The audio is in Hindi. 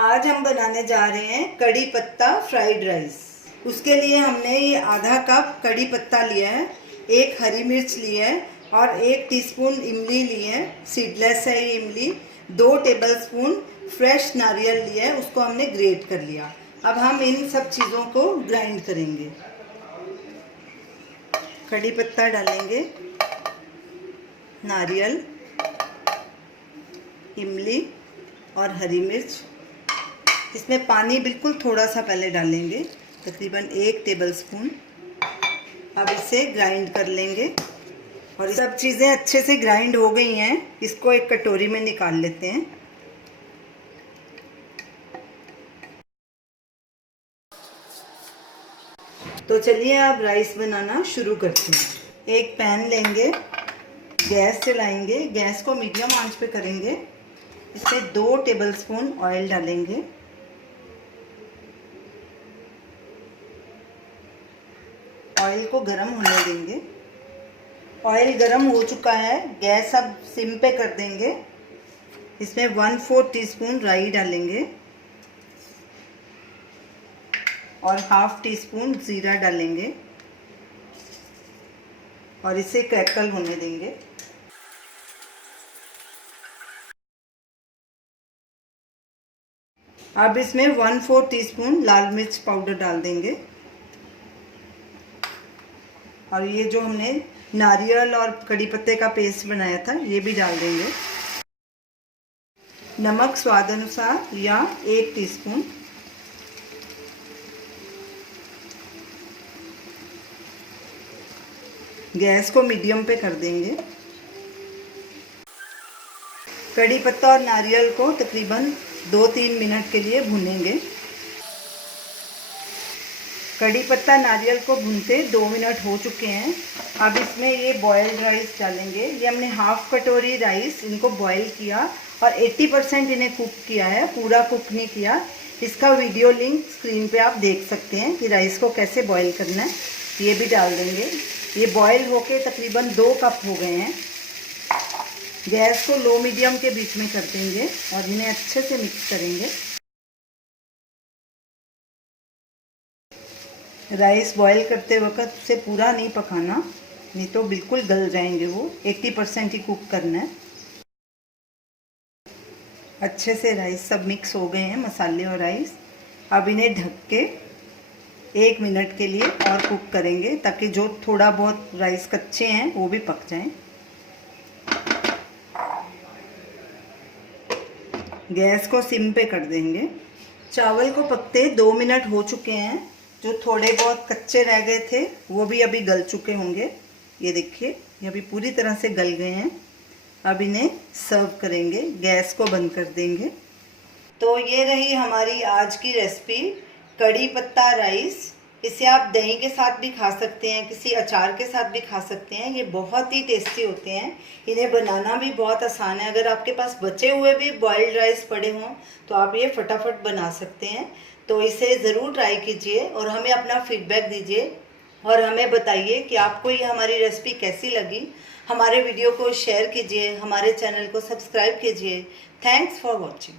आज हम बनाने जा रहे हैं कड़ी पत्ता फ्राइड राइस। उसके लिए हमने ये आधा कप कड़ी पत्ता लिया है, एक हरी मिर्च ली है और 1 टीस्पून इमली ली है, सीडलेस है ये इमली। 2 टेबलस्पून फ्रेश नारियल लिया है, उसको हमने ग्रेट कर लिया। अब हम इन सब चीज़ों को ग्राइंड करेंगे। कड़ी पत्ता डालेंगे, नारियल, इमली और हरी मिर्च। इसमें पानी बिल्कुल थोड़ा सा पहले डालेंगे, तकरीबन 1 टेबलस्पून। अब इसे ग्राइंड कर लेंगे और सब चीज़ें अच्छे से ग्राइंड हो गई हैं। इसको एक कटोरी में निकाल लेते हैं। तो चलिए अब राइस बनाना शुरू करते हैं। एक पैन लेंगे, गैस चलाएंगे, गैस को मीडियम आंच पे करेंगे। इसमें 2 टेबलस्पून ऑयल डालेंगे। ऑयल को गरम होने देंगे। ऑयल गरम हो चुका है, गैस अब सिम पे कर देंगे। इसमें 1/4 टीस्पून राई डालेंगे और 1/2 टीस्पून जीरा डालेंगे और इसे क्रैकल होने देंगे। अब इसमें 1/4 टीस्पून लाल मिर्च पाउडर डाल देंगे और ये जो हमने नारियल और कड़ी पत्ते का पेस्ट बनाया था ये भी डाल देंगे। नमक स्वाद अनुसार या 1 टीस्पून। गैस को मीडियम पे कर देंगे। कड़ी पत्ता और नारियल को तकरीबन 2-3 मिनट के लिए भूनेंगे। कड़ी पत्ता नारियल को भूनते 2 मिनट हो चुके हैं। अब इसमें ये बॉयल्ड राइस डालेंगे। ये हमने 1/2 कटोरी राइस इनको बॉयल किया और 80% इन्हें कुक किया है, पूरा कुक नहीं किया। इसका वीडियो लिंक स्क्रीन पे आप देख सकते हैं कि राइस को कैसे बॉयल करना है। ये भी डाल देंगे। ये बॉयल होके तकरीबन 2 कप हो गए हैं। गैस को लो मीडियम के बीच में कर देंगे और इन्हें अच्छे से मिक्स करेंगे। राइस बॉईल करते वक्त उसे पूरा नहीं पकाना, नहीं तो बिल्कुल गल जाएंगे वो। 80% ही कुक करना है। अच्छे से राइस सब मिक्स हो गए हैं, मसाले और राइस। अब इन्हें ढक के 1 मिनट के लिए और कुक करेंगे ताकि जो थोड़ा बहुत राइस कच्चे हैं वो भी पक जाएं। गैस को सिम पे कर देंगे। चावल को पकते 2 मिनट हो चुके हैं। जो थोड़े बहुत कच्चे रह गए थे वो भी अभी गल चुके होंगे। ये देखिए, ये अभी पूरी तरह से गल गए हैं। अब इन्हें सर्व करेंगे, गैस को बंद कर देंगे। तो ये रही हमारी आज की रेसिपी, कड़ी पत्ता राइस। इसे आप दही के साथ भी खा सकते हैं, किसी अचार के साथ भी खा सकते हैं। ये बहुत ही टेस्टी होते हैं। इन्हें बनाना भी बहुत आसान है। अगर आपके पास बचे हुए भी बॉइल्ड राइस पड़े हों तो आप ये फटाफट बना सकते हैं। तो इसे ज़रूर ट्राई कीजिए और हमें अपना फीडबैक दीजिए और हमें बताइए कि आपको ये हमारी रेसिपी कैसी लगी। हमारे वीडियो को शेयर कीजिए, हमारे चैनल को सब्सक्राइब कीजिए। Thanks for watching.